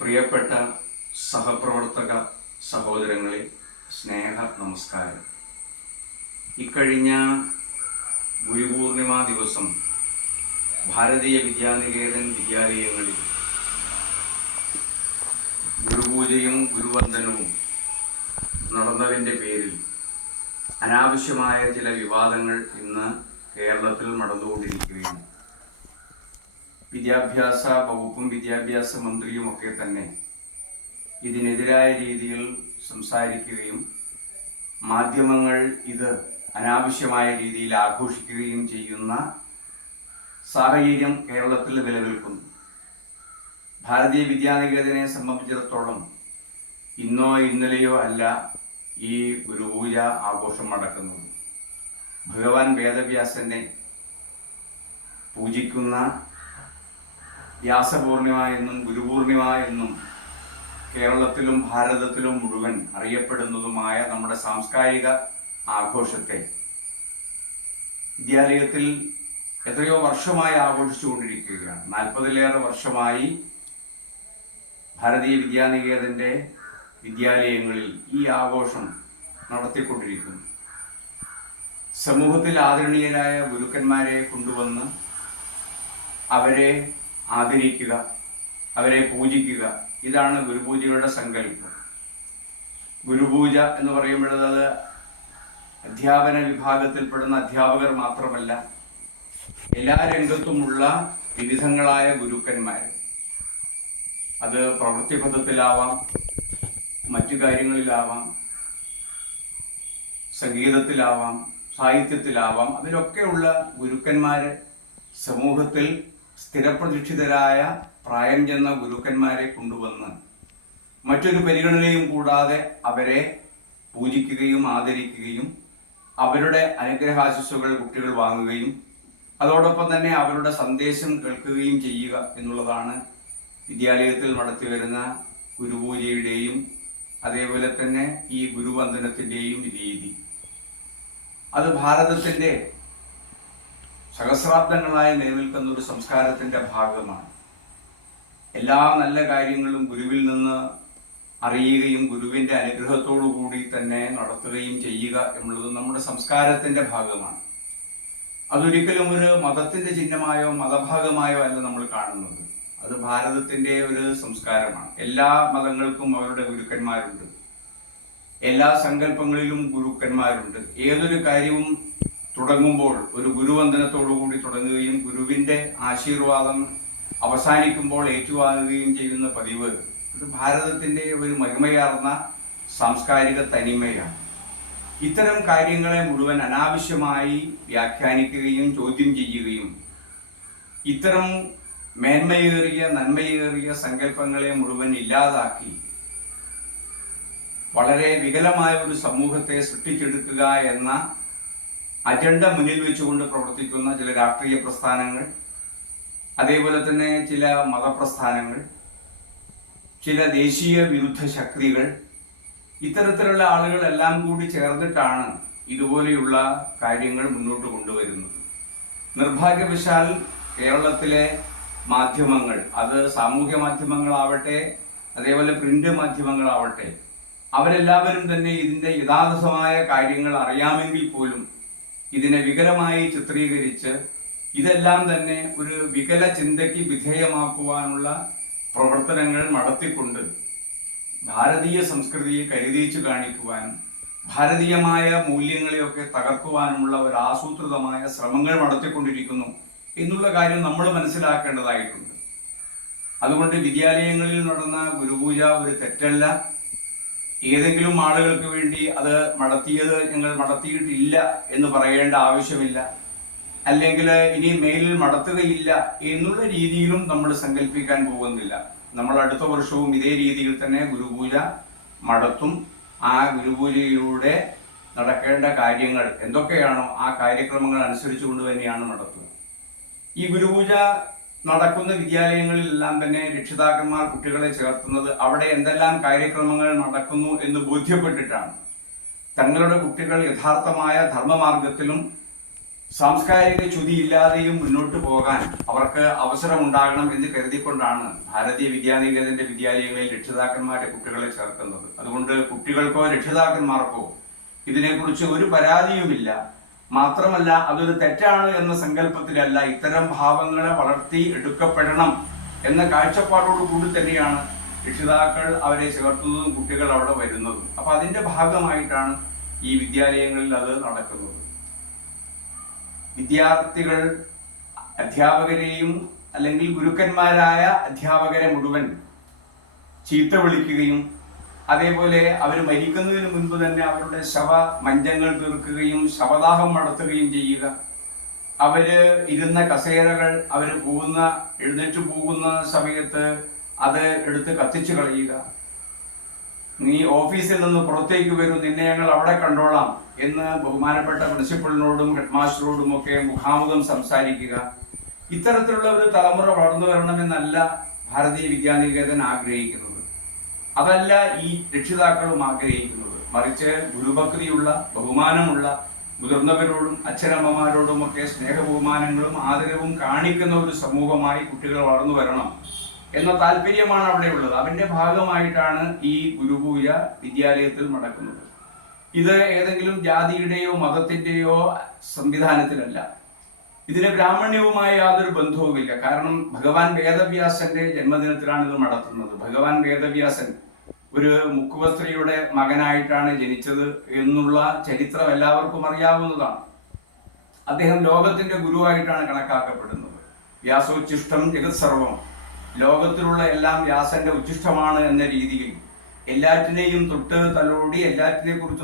പ്രിയപ്പെട്ട സഹപ്രവർത്തക സഹോദരങ്ങളെ, സ്നേഹ നമസ്കാരം. ഇക്കഴിഞ്ഞ ഗുരുപൂർണിമ ദിവസം ഭാരതീയ വിദ്യാനികേതൻ വിദ്യാലയങ്ങളിൽ ഗുരുപൂജയും ഗുരുവന്ദനവും നടന്നതിൻ്റെ പേരിൽ അനാവശ്യമായ ചില വിവാദങ്ങൾ ഇന്ന് കേരളത്തിൽ നടന്നുകൊണ്ടിരിക്കുകയാണ്. വിദ്യാഭ്യാസ വകുപ്പും വിദ്യാഭ്യാസ മന്ത്രിയുമൊക്കെ തന്നെ ഇതിനെതിരായ രീതിയിൽ സംസാരിക്കുകയും മാധ്യമങ്ങൾ ഇത് അനാവശ്യമായ രീതിയിൽ ആഘോഷിക്കുകയും ചെയ്യുന്ന സാഹചര്യം കേരളത്തിൽ നിലനിൽക്കുന്നു. ഭാരതീയ വിദ്യാനികേതനെ സംബന്ധിച്ചിടത്തോളം ഇന്നോ ഇന്നലെയോ അല്ല ഈ ഗുരുപൂജ ആഘോഷം നടക്കുന്നത്. ഭഗവാൻ വേദവ്യാസനെ പൂജിക്കുന്ന വ്യാസപൂർണിമ എന്നും ഗുരുപൂർണിമ എന്നും കേരളത്തിലും ഭാരതത്തിലും മുഴുവൻ അറിയപ്പെടുന്നതുമായ നമ്മുടെ സാംസ്കാരിക ആഘോഷത്തെ വിദ്യാലയത്തിൽ എത്രയോ വർഷമായി ആഘോഷിച്ചുകൊണ്ടിരിക്കുകയാണ്. 40-ലേറെ വർഷമായി ഭാരതീയ വിദ്യാനികേതൻ്റെ വിദ്യാലയങ്ങളിൽ ഈ ആഘോഷം നടത്തിക്കൊണ്ടിരിക്കുന്നു. സമൂഹത്തിൽ ആദരണീയരായ ഗുരുക്കന്മാരെ കൊണ്ടുവന്ന് അവരെ ആദരിക്കുക, അവരെ പൂജിക്കുക, ഇതാണ് ഗുരുപൂജയുടെ സങ്കല്പം. ഗുരുപൂജ എന്ന് പറയുമ്പോഴത് അത് അധ്യാപന വിഭാഗത്തിൽപ്പെടുന്ന അധ്യാപകർ മാത്രമല്ല, എല്ലാ രംഗത്തുമുള്ള വിവിധങ്ങളായ ഗുരുക്കന്മാർ, അത് പ്രവൃത്തിപഥത്തിലാവാം, മറ്റു കാര്യങ്ങളിലാവാം, സംഗീതത്തിലാവാം, സാഹിത്യത്തിലാവാം, അതിലൊക്കെയുള്ള ഗുരുക്കന്മാർ സമൂഹത്തിൽ സ്ഥിരപ്രതിഷ്ഠിതരായ പ്രായം ചെന്ന ഗുരുക്കന്മാരെ കൊണ്ടുവന്ന് മറ്റൊരു പരിഗണനയും കൂടാതെ അവരെ പൂജിക്കുകയും ആദരിക്കുകയും അവരുടെ അനുഗ്രഹാശിസ്സുകൾ കുട്ടികൾ വാങ്ങുകയും അതോടൊപ്പം തന്നെ അവരുടെ സന്ദേശം കേൾക്കുകയും ചെയ്യുക എന്നുള്ളതാണ് വിദ്യാലയത്തിൽ നടത്തിവരുന്ന ഗുരുപൂജയുടെയും അതേപോലെ തന്നെ ഈ ഗുരുവന്ദനത്തിൻ്റെയും രീതി. അത് ഭാരതത്തിൻ്റെ സഹസ്രാബ്ദങ്ങളായി നിലനിൽക്കുന്ന ഒരു സംസ്കാരത്തിൻ്റെ ഭാഗമാണ്. എല്ലാ നല്ല കാര്യങ്ങളും ഗുരുവിൽ നിന്ന് അറിയുകയും ഗുരുവിൻ്റെ അനുഗ്രഹത്തോടു കൂടി തന്നെ നടത്തുകയും ചെയ്യുക എന്നുള്ളത് നമ്മുടെ സംസ്കാരത്തിൻ്റെ ഭാഗമാണ്. അതൊരിക്കലും ഒരു മതത്തിൻ്റെ ചിഹ്നമായോ മതഭാഗമായോ അല്ല നമ്മൾ കാണുന്നത്. അത് ഭാരതത്തിൻ്റെ ഒരു സംസ്കാരമാണ്. എല്ലാ മതങ്ങൾക്കും അവരുടെ ഗുരുക്കന്മാരുണ്ട്, എല്ലാ സങ്കല്പങ്ങളിലും ഗുരുക്കന്മാരുണ്ട്. ഏതൊരു കാര്യവും തുടങ്ങുമ്പോൾ ഒരു ഗുരുവന്ദനത്തോടുകൂടി തുടങ്ങുകയും ഗുരുവിൻ്റെ ആശീർവാദം അവസാനിക്കുമ്പോൾ ഏറ്റുവാങ്ങുകയും ചെയ്യുന്ന പതിവ് ഇത് ഭാരതത്തിൻ്റെ ഒരു മഹിമയാർന്ന സാംസ്കാരിക തനിമയാണ്. ഇത്തരം കാര്യങ്ങളെ മുഴുവൻ അനാവശ്യമായി വ്യാഖ്യാനിക്കുകയും ചോദ്യം ചെയ്യുകയും ഇത്തരം മേന്മയേറിയ നന്മയേറിയ സങ്കല്പങ്ങളെ മുഴുവൻ ഇല്ലാതാക്കി വളരെ വികലമായ ഒരു സമൂഹത്തെ സൃഷ്ടിച്ചെടുക്കുക എന്ന അജണ്ട മുന്നിൽ വെച്ചുകൊണ്ട് പ്രവർത്തിക്കുന്ന ചില രാഷ്ട്രീയ പ്രസ്ഥാനങ്ങൾ, അതേപോലെ തന്നെ ചില മതപ്രസ്ഥാനങ്ങൾ, ചില ദേശീയ വിരുദ്ധ ശക്തികൾ, ഇത്തരത്തിലുള്ള ആളുകളെല്ലാം കൂടി ചേർന്നിട്ടാണ് ഇതുപോലെയുള്ള കാര്യങ്ങൾ മുന്നോട്ട് കൊണ്ടുവരുന്നത്. നിർഭാഗ്യവശാൽ കേരളത്തിലെ മാധ്യമങ്ങൾ, അത് സാമൂഹ്യ മാധ്യമങ്ങളാവട്ടെ അതേപോലെ പ്രിന്റ് മാധ്യമങ്ങളാവട്ടെ, അവരെല്ലാവരും തന്നെ ഇതിൻ്റെ യഥാർത്ഥമായ കാര്യങ്ങൾ അറിയാമെങ്കിൽ പോലും ഇതിനെ വികലമായി ചിത്രീകരിച്ച് ഇതെല്ലാം തന്നെ ഒരു വികല ചിന്തയ്ക്ക് വിധേയമാക്കുവാനുള്ള പ്രവർത്തനങ്ങൾ നടത്തിക്കൊണ്ട് ഭാരതീയ സംസ്കൃതിയെ കരുതിച്ചു കാണിക്കുവാനും ഭാരതീയമായ മൂല്യങ്ങളെയൊക്കെ തകർക്കുവാനുമുള്ള ഒരു ആസൂത്രിതമായ ശ്രമങ്ങൾ നടത്തിക്കൊണ്ടിരിക്കുന്നു എന്നുള്ള കാര്യം നമ്മൾ മനസ്സിലാക്കേണ്ടതായിട്ടുണ്ട്. അതുകൊണ്ട് വിദ്യാലയങ്ങളിൽ നടന്ന ഗുരുപൂജ ഒരു തെറ്റല്ല. ഏതെങ്കിലും ആളുകൾക്ക് വേണ്ടി അത് നടത്തിയത് ഞങ്ങൾ നടത്തിയിട്ടില്ല എന്ന് പറയേണ്ട ആവശ്യമില്ല, അല്ലെങ്കിൽ ഇനി മേലിൽ നടത്തുകയില്ല എന്നുള്ള രീതിയിലും നമ്മൾ സങ്കല്പിക്കാൻ പോകുന്നില്ല. നമ്മൾ അടുത്ത വർഷവും ഇതേ രീതിയിൽ തന്നെ ഗുരുപൂജ നടത്തും. ആ ഗുരുപൂജയിലൂടെ നടക്കേണ്ട കാര്യങ്ങൾ എന്തൊക്കെയാണോ ആ കാര്യക്രമങ്ങൾ അനുസരിച്ചുകൊണ്ട് തന്നെയാണ് നടത്തുക. ഈ ഗുരുപൂജ നടക്കുന്ന വിദ്യാലയങ്ങളിലെല്ലാം തന്നെ രക്ഷിതാക്കന്മാർ കുട്ടികളെ ചേർത്തുന്നത് അവിടെ എന്തെല്ലാം കാര്യക്രമങ്ങൾ നടക്കുന്നു എന്ന് ബോധ്യപ്പെട്ടിട്ടാണ്. തങ്ങളുടെ കുട്ടികൾ യഥാർത്ഥമായ ധർമ്മമാർഗത്തിലും സാംസ്കാരിക ച്യുതിയില്ലാതെയും മുന്നോട്ട് പോകാൻ അവർക്ക് അവസരമുണ്ടാകണം എന്ന് കരുതിക്കൊണ്ടാണ് ഭാരതീയ വിദ്യാനികേതന്റെ വിദ്യാലയങ്ങളിൽ രക്ഷിതാക്കന്മാരെ കുട്ടികളെ ചേർക്കുന്നത്. അതുകൊണ്ട് കുട്ടികൾക്കോ രക്ഷിതാക്കന്മാർക്കോ ഇതിനെക്കുറിച്ച് ഒരു പരാതിയുമില്ല. മാത്രമല്ല, അതൊരു തെറ്റാണ് എന്ന സങ്കല്പത്തിലല്ല, ഇത്തരം ഭാവങ്ങളെ വളർത്തി എടുക്കപ്പെടണം എന്ന കാഴ്ചപ്പാടോട് കൂടി തന്നെയാണ് രക്ഷിതാക്കൾ അവരെ ചേർത്തുന്നതും കുട്ടികൾ അവിടെ വരുന്നതും. അപ്പൊ അതിന്റെ ഭാഗമായിട്ടാണ് ഈ വിദ്യാലയങ്ങളിൽ അത് നടക്കുന്നത്. വിദ്യാർത്ഥികൾ അധ്യാപകരെയും അല്ലെങ്കിൽ ഗുരുക്കന്മാരായ അധ്യാപകരെ മുഴുവൻ ചീത്ത വിളിക്കുകയും അതേപോലെ അവർ മരിക്കുന്നതിന് മുൻപ് തന്നെ അവരുടെ മഞ്ചങ്ങൾ തീർക്കുകയും ശവദാഹം നടത്തുകയും ചെയ്യുക, അവര് ഇരുന്ന കസേരകൾ എഴുന്നേറ്റ് പോകുന്ന സമയത്ത് അത് എടുത്ത് കത്തിച്ചു കളയുക, നീ ഓഫീസിൽ നിന്ന് പുറത്തേക്ക് വരും, നിന്നെ ഞങ്ങൾ അവിടെ കണ്ടോളാം എന്ന് ബഹുമാനപ്പെട്ട പ്രിൻസിപ്പളിനോടും ഹെഡ് മാസ്റ്ററോടും ഒക്കെ മുഖാമുഖം സംസാരിക്കുക. ഇത്തരത്തിലുള്ള ഒരു തലമുറ വളർന്നു വരണമെന്നല്ല ഭാരതീയ വിദ്യാനികേതൻ ആഗ്രഹിക്കുന്നത്. അതല്ല ഈ രക്ഷിതാക്കളും ആഗ്രഹിക്കുന്നത്. മറിച്ച് ഗുരുഭക്തിയുള്ള, ബഹുമാനമുള്ള, മുതിർന്നവരോടും അച്ഛനമ്മമാരോടുമൊക്കെ സ്നേഹബഹുമാനങ്ങളും ആദരവും കാണിക്കുന്ന ഒരു സമൂഹമായി കുട്ടികൾ വളർന്നു വരണം എന്ന താല്പര്യമാണ് അവിടെ ഉള്ളത്. അതിന്റെ ഭാഗമായിട്ടാണ് ഈ ഗുരുപൂജ വിദ്യാലയത്തിൽ നടക്കുന്നത്. ഇത് ഏതെങ്കിലും ജാതിയുടെയോ മതത്തിന്റെയോ സംവിധാനത്തിലല്ല. ഇതിന് ബ്രാഹ്മണ്യവുമായി യാതൊരു ബന്ധവുമില്ല. കാരണം ഭഗവാൻ വേദവ്യാസന്റെ ജന്മദിനത്തിലാണ് ഇത് നടത്തുന്നത്. ഭഗവാൻ വേദവ്യാസൻ ഒരു മുക്കുവസ്ത്രീയുടെ മകനായിട്ടാണ് ജനിച്ചത് എന്നുള്ള ചരിത്രം എല്ലാവർക്കും അറിയാവുന്നതാണ്. അദ്ദേഹം ലോകത്തിന്റെ ഗുരുവായിട്ടാണ് കണക്കാക്കപ്പെടുന്നത്. വ്യാസോച്ഛിഷ്ടം ജഗത് സർവം, ലോകത്തിലുള്ള എല്ലാം വ്യാസന്റെ ഉച്ഛിഷ്ടമാണ് എന്ന രീതിയിൽ എല്ലാറ്റിനെയും തൊട്ട് തലോടി എല്ലാറ്റിനെ കുറിച്ച്